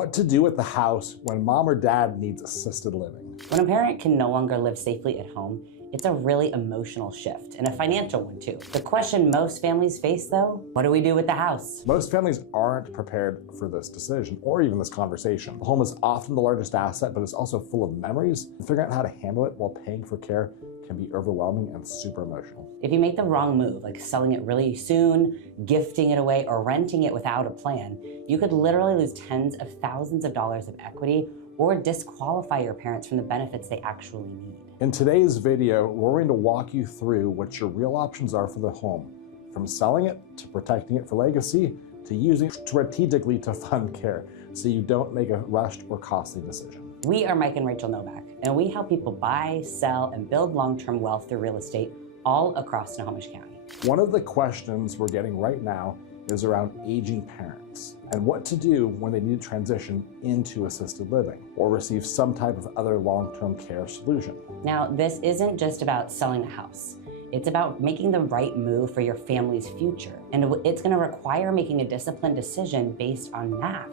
What to do with the house when mom or dad needs assisted living. When a parent can no longer live safely at home, it's a really emotional shift and a financial one too. The question most families face though, what do we do with the house? Most families aren't prepared for this decision or even this conversation. The home is often the largest asset, but it's also full of memories. Figuring out how to handle it while paying for care can be overwhelming and super emotional. If you make the wrong move, like selling it really soon, gifting it away, or renting it without a plan, you could literally lose tens of thousands of dollars of equity or disqualify your parents from the benefits they actually need. In today's video, we're going to walk you through what your real options are for the home, from selling it to protecting it for legacy to using it strategically to fund care so you don't make a rushed or costly decision. We are Mike and Rachel Novak, and we help people buy, sell, and build long-term wealth through real estate all across Snohomish County. One of the questions we're getting right now is around aging parents and what to do when they need to transition into assisted living or receive some type of other long-term care solution. Now, this isn't just about selling a house. It's about making the right move for your family's future. And it's going to require making a disciplined decision based on math,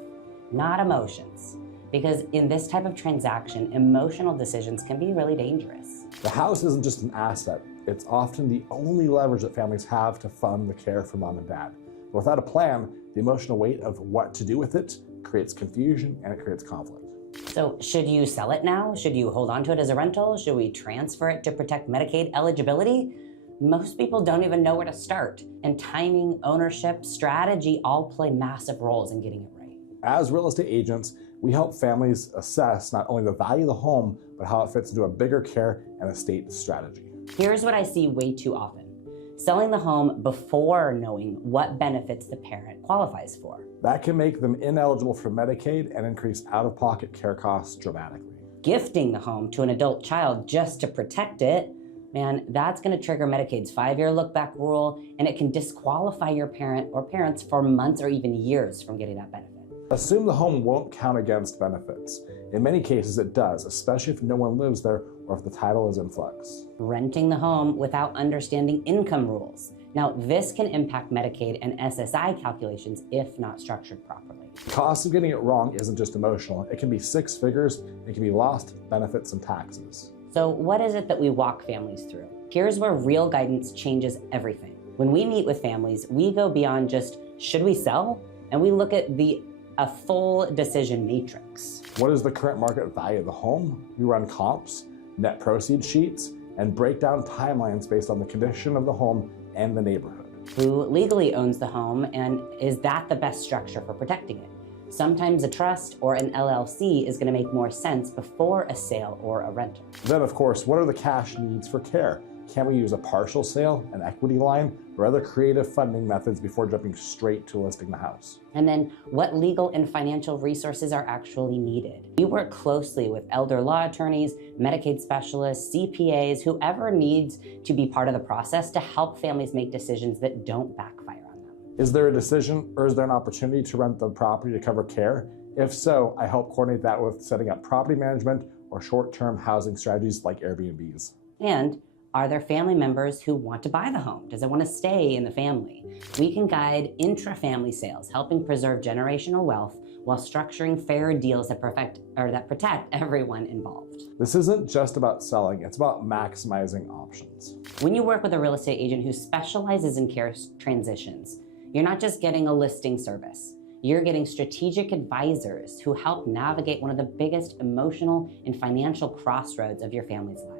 not emotions. Because in this type of transaction, emotional decisions can be really dangerous. The house isn't just an asset. It's often the only leverage that families have to fund the care for mom and dad. But without a plan, the emotional weight of what to do with it creates confusion and it creates conflict. So should you sell it now? Should you hold on to it as a rental? Should we transfer it to protect Medicaid eligibility? Most people don't even know where to start. And timing, ownership, strategy all play massive roles in getting it right. As real estate agents, we help families assess not only the value of the home, but how it fits into a bigger care and estate strategy. Here's what I see way too often. Selling the home before knowing what benefits the parent qualifies for. That can make them ineligible for Medicaid and increase out-of-pocket care costs dramatically. Gifting the home to an adult child just to protect it, man, that's going to trigger Medicaid's 5-year look-back rule, and it can disqualify your parent or parents for months or even years from getting that benefit. Assume the home won't count against benefits. In many cases it does, especially if no one lives there or if the title is in flux. Renting the home without understanding income rules. Now, this can impact Medicaid and SSI calculations if not structured properly. The cost of getting it wrong isn't just emotional. It can be 6 figures. It can be lost benefits and taxes. So what is it that we walk families through? Here's where real guidance changes everything. When we meet with families, we go beyond just, should we sell? And we look at a full decision matrix. What is the current market value of the home? We run comps, net proceeds sheets, and break down timelines based on the condition of the home and the neighborhood. Who legally owns the home, and is that the best structure for protecting it? Sometimes a trust or an LLC is going to make more sense before a sale or a rental. Then, of course, what are the cash needs for care? Can we use a partial sale, an equity line, or other creative funding methods before jumping straight to listing the house? And then what legal and financial resources are actually needed? We work closely with elder law attorneys, Medicaid specialists, CPAs, whoever needs to be part of the process to help families make decisions that don't backfire on them. Is there a decision or is there an opportunity to rent the property to cover care? If so, I help coordinate that with setting up property management or short-term housing strategies like Airbnbs. And are there family members who want to buy the home? Does it want to stay in the family? We can guide intra-family sales, helping preserve generational wealth while structuring fair deals that protect everyone involved. This isn't just about selling, it's about maximizing options. When you work with a real estate agent who specializes in care transitions, you're not just getting a listing service. You're getting strategic advisors who help navigate one of the biggest emotional and financial crossroads of your family's lives.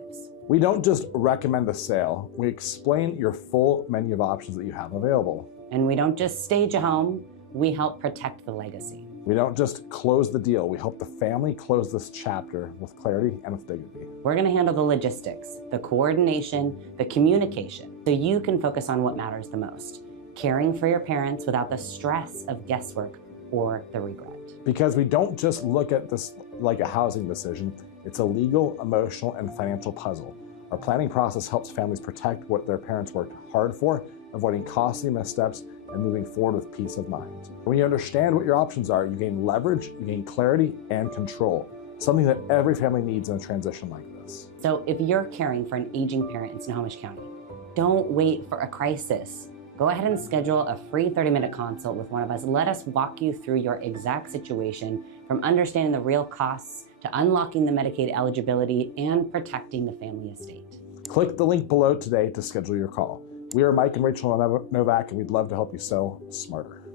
We don't just recommend a sale, we explain your full menu of options that you have available. And we don't just stage a home, we help protect the legacy. We don't just close the deal, we help the family close this chapter with clarity and with dignity. We're going to handle the logistics, the coordination, the communication, so you can focus on what matters the most, caring for your parents without the stress of guesswork or the regret. Because we don't just look at this like a housing decision, it's a legal, emotional, and financial puzzle. Our planning process helps families protect what their parents worked hard for, avoiding costly missteps, and moving forward with peace of mind. When you understand what your options are, you gain leverage, you gain clarity, and control, something that every family needs in a transition like this. So if you're caring for an aging parent in Snohomish County, don't wait for a crisis. Go ahead and schedule a free 30-minute consult with one of us. Let us walk you through your exact situation, from understanding the real costs to unlocking the Medicaid eligibility and protecting the family estate. Click the link below today to schedule your call. We are Mike and Rachel Novak, and we'd love to help you sell smarter.